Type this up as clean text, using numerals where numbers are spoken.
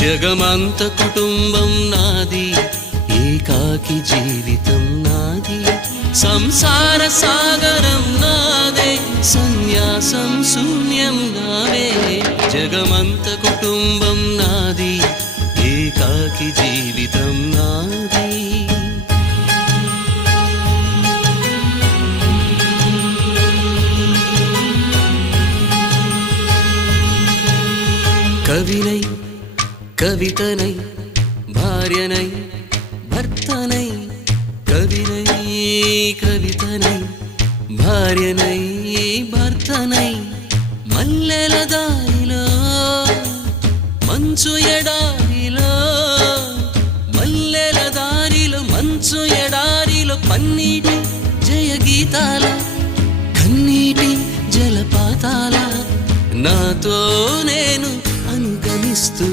జగమంత కుటుంబం నాది, ఏకాకి జీవితం నాది, సంసార సాగరం నాదే, సన్యాసం శూన్యం నావే. జగమంత కుటుంబం నాది, ఏకాకి జీవితం నాది. కవినై కవితనై భార్యనై భర్తనై, కవినై కవితనై భార్యనై భర్తనై, మల్లెల దారిలో మంచు ఎడారిలో, మల్లెల దారిలో మంచు ఎడారిలో, పన్నీటి జయ గీతాల కన్నీటి జలపాతాల, నాతో నేను అనుగమిస్తూ